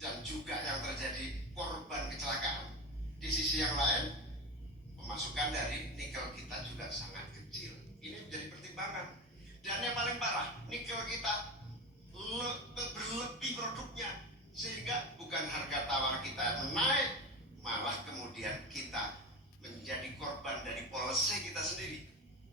dan juga yang terjadi korban kecelakaan. Di sisi yang lain, pemasukan dari nikel kita juga sangat kecil. Ini menjadi pertimbangan. Dan yang paling parah, nikel kita berlebih produknya, sehingga bukan harga tawar kita naik, malah kemudian kita menjadi korban dari policy kita sendiri.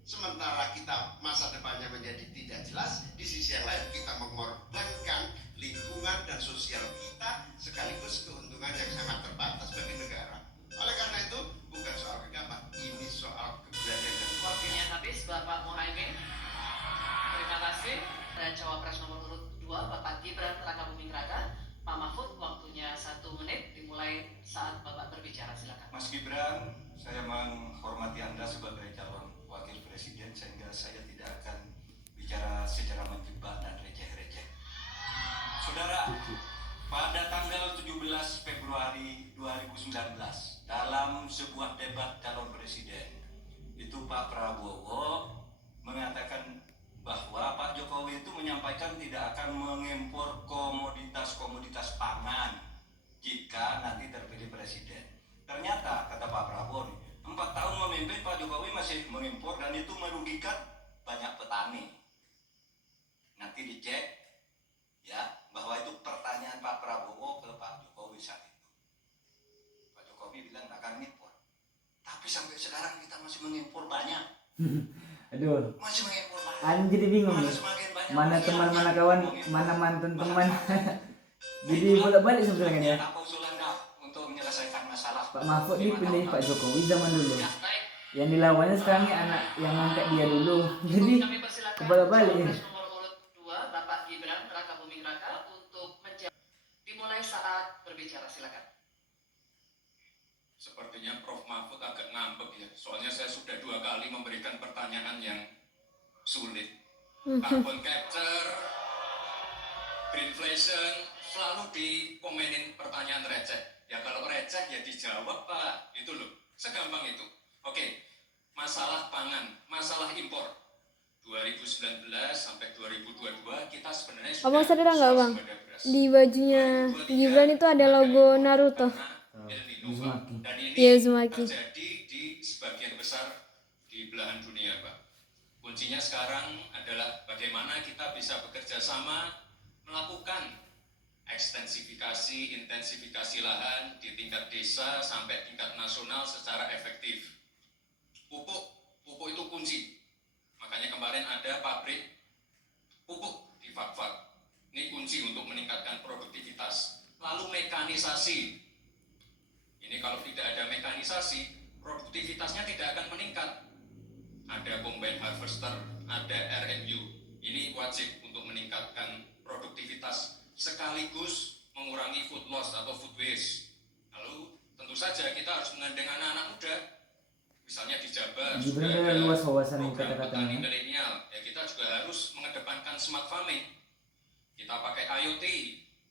Sementara kita masa depannya menjadi tidak jelas, di sisi yang lain kita mengorbankan lingkungan dan sosial kita, sekaligus keuntungan yang sangat terbatas bagi negara. Oleh karena itu, bukan soal gegabah, ini soal keberanian dan waktunya habis. Bapak Muhaimin, terima kasih. Dan cawapres nomor urut 2 Bapak Gibran Rakabuming Raka. Pak Mahfud, waktunya 1 menit dimulai saat Bapak berbicara, silakan. Mas Gibran, saya menghormati Anda sebagai calon wakil presiden, sehingga saya tidak akan bicara secara menjebak dan receh-receh. Saudara, pada tanggal 17 Februari 2019, dalam sebuah debat calon presiden, itu Pak Prabowo mengatakan bahwa Pak Jokowi itu menyampaikan tidak akan mengimpor komoditas-komoditas pangan jika nanti terpilih presiden. Ternyata, kata Pak Prabowo, 4 tahun memimpin Pak Jokowi masih mengimpor, dan itu merugikan banyak petani. Nanti dicek ya, bahwa itu pertanyaan Pak Prabowo ke Pak Jokowi saat itu. Pak Jokowi bilang nggak akan mengimpor, tapi sampai sekarang kita masih mengimpor banyak. Aduh, Masih mengimpor banyak. Anu jadi bingung nih, mana teman, mana kawan, mana mantan teman. Jadi bolak-balik sebenarnya ya. Apa usulan untuk menyelesaikan masalah Pak Mahfud dipilih Pak Jokowi zaman dulu. Yang dilawannya sekarang ini anak yang ngangkat dia dulu. Jadi Kami persilakan bolak-balik. cawapres nomor urut 2 Bapak Gibran Rakabuming Raka untuk menjawab. Dimulai saat berbicara, silakan. Sepertinya Prof. Mahfud agak ngambek ya, soalnya saya sudah 2 kali memberikan pertanyaan yang sulit. Carbon capture, greenflation, selalu dikomenin pertanyaan receh. Ya kalau receh ya dijawab Pak, itu loh, segampang itu. Oke, masalah pangan, masalah impor. 2019 sampai 2022 kita sebenarnya sudah Abang sadar nggak bang? beras. Di bajunya Gibran itu ada logo Naruto. Dan ini Iya, Uzumaki. terjadi di sebagian besar di belahan dunia, Pak. Kuncinya sekarang adalah bagaimana kita bisa bekerja sama melakukan ekstensifikasi, intensifikasi lahan di tingkat desa sampai tingkat nasional secara efektif. Pupuk itu kunci. Makanya kemarin ada pabrik pupuk di Fakfak. Ini kunci untuk meningkatkan produktivitas. Lalu mekanisasi. Ini kalau tidak ada mekanisasi, produktivitasnya tidak akan meningkat. Ada combine harvester, ada RMU. Ini wajib untuk meningkatkan produktivitas sekaligus mengurangi food loss atau food waste. Lalu tentu saja kita harus menggandeng anak-anak muda. Misalnya di Jabar sudah ada luas wawasan program kata-katanya. petani milenial. Ya kita juga harus mengedepankan smart farming. Kita pakai IoT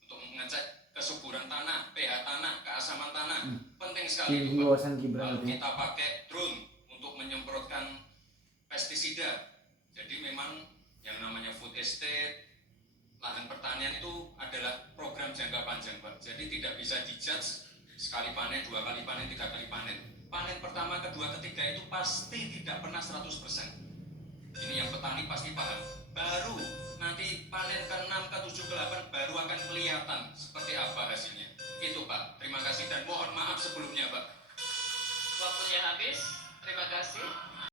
untuk mengecek kesuburan tanah, pH tanah, keasaman tanah. Penting sekali itu, wawasan Pak. Gibran Lalu itu. kita pakai drone untuk menyemprotkan pestisida. Jadi memang yang namanya food estate, lahan pertanian itu adalah program jangka panjang, Pak. Jadi tidak bisa dijudge sekali panen, 2 kali panen, 3 kali panen. Panen pertama, kedua, ketiga itu pasti tidak pernah 100%. Ini yang petani pasti paham. Baru nanti panen ke-6, ke-7, ke-8 baru akan kelihatan seperti apa hasilnya. Itu Pak, terima kasih dan mohon maaf sebelumnya Pak. Waktunya habis. Terima kasih.